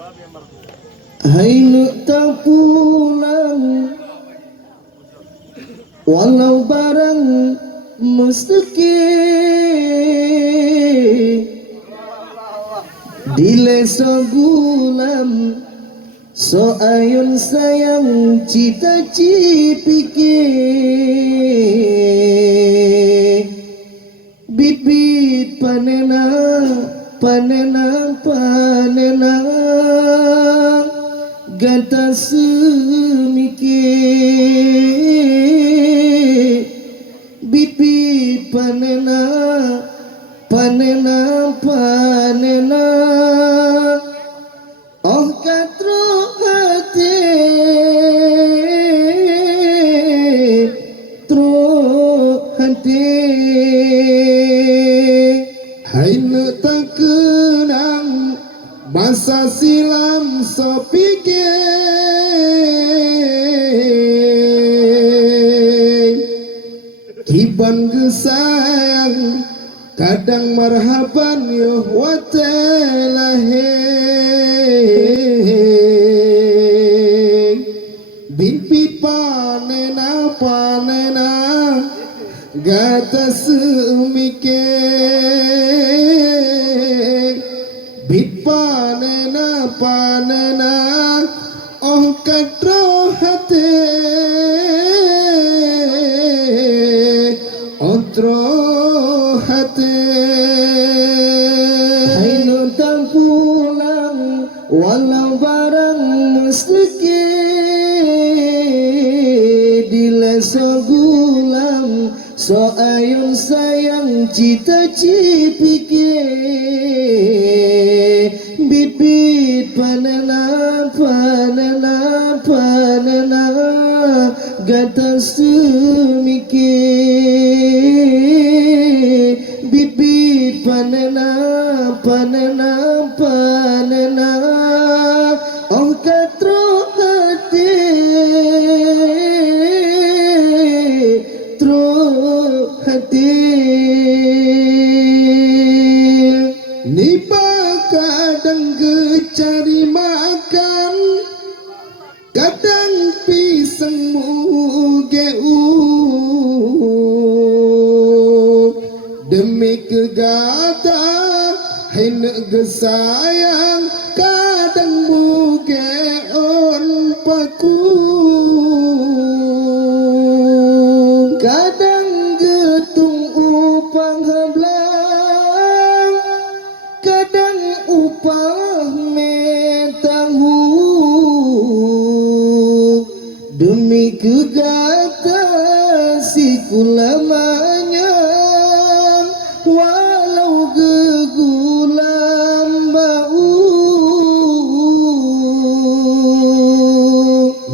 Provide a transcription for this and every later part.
Hai nuk tak pulang walau barang mustaki dile so gulam so ayun sayang cita cipike bit bit panena panena panena gata semike bit bit panena panena panena oh katro hati tro hati hai le tak kenang masa silam sepike kiban gesayang kadang marhaban yo watelahe bimpi panena panena gata semike bit panena panena oh katro hate otro hate hai nonton pulang walau barang mustaki dileso gulam so ayun sayang cita cipike bit bit panena panena panena gata semike bit bit panena panena panena oh katro hati tro hati nipa kadang cari makan kadang pisang mugeu demi kegata hendak gesayang kadang mugeon paku kadang getung upang hablang kadang upah metahu demi kegata si kulamanya walau gegulam bau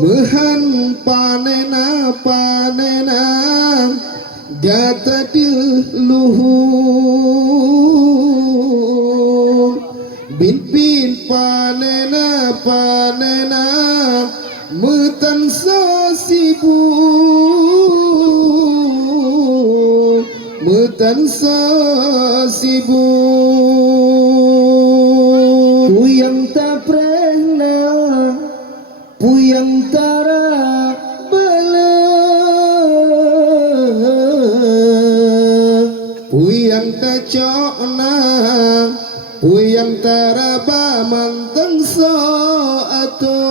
mehan panena panena gata diluhu bin bin panena panena mutan sasibu mutan sasibu puyang tak pernah puyang tara bala puyang tak cokna puyang taraba manteng so ato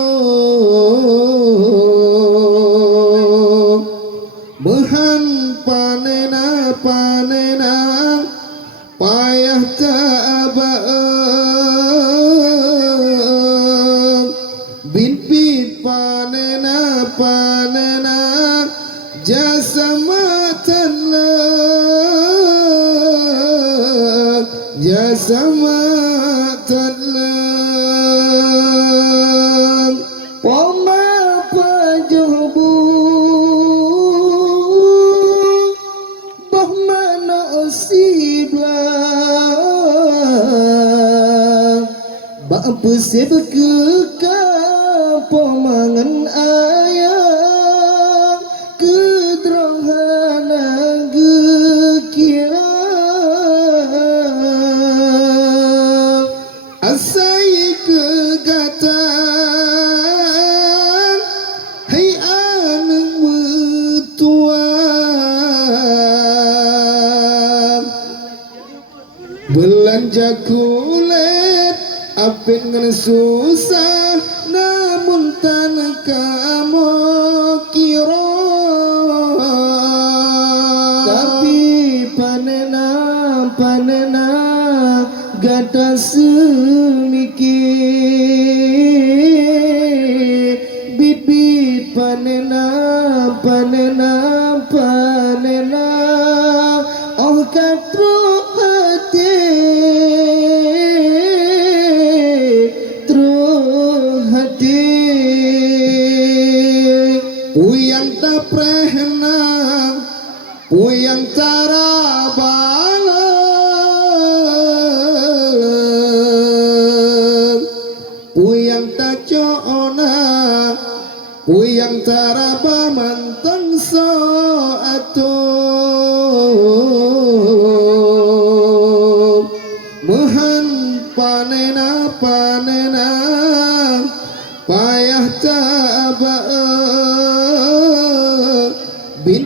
mehan panena panena payah taba bin bin panena panena jasa matana jasa matana poma pajubu bahmana osibla bapa sebeka pomangan ayah kedrohana gekira asai kegat Budak kulit apin ngan susah namun tanah kamu kira tapi panena gata semikir bit panena oh katru hati puyang tak pernah puyang cara balang puyang tak cona puyang cara bamanteng so atuh mehan panena payah taba bit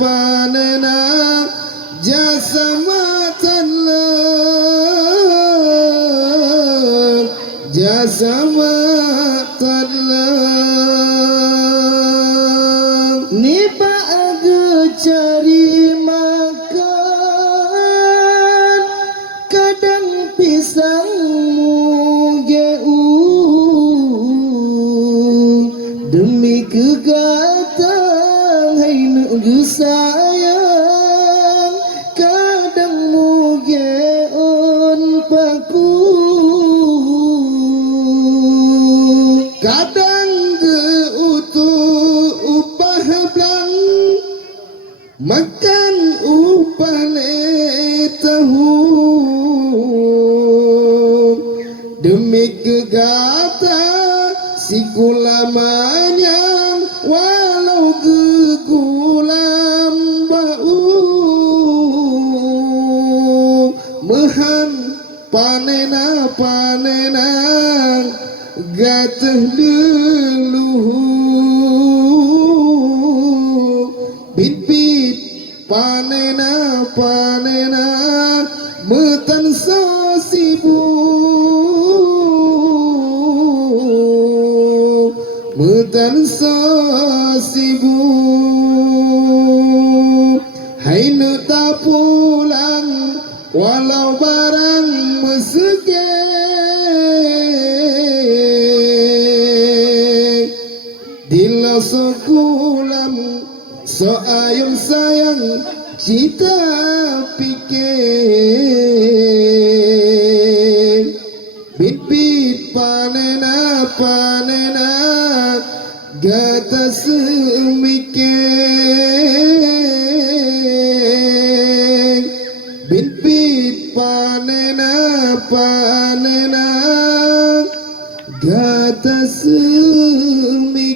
panena jasa matan ni baage cari makan kadang pisangmu demi kegatang hai nunggu sayang kadang mugeon paku kadang geutuh upah blang makan upah tahu demi kegatang si kulamanya walau gegulam bau mehan panena gateh leluhur bit panena metan so sibuk metan so sibuk hai nu tak pulang walau barang mesege dila sekulam so ayam sayang cita pikir bit panena gata semikir bit panena gata semikir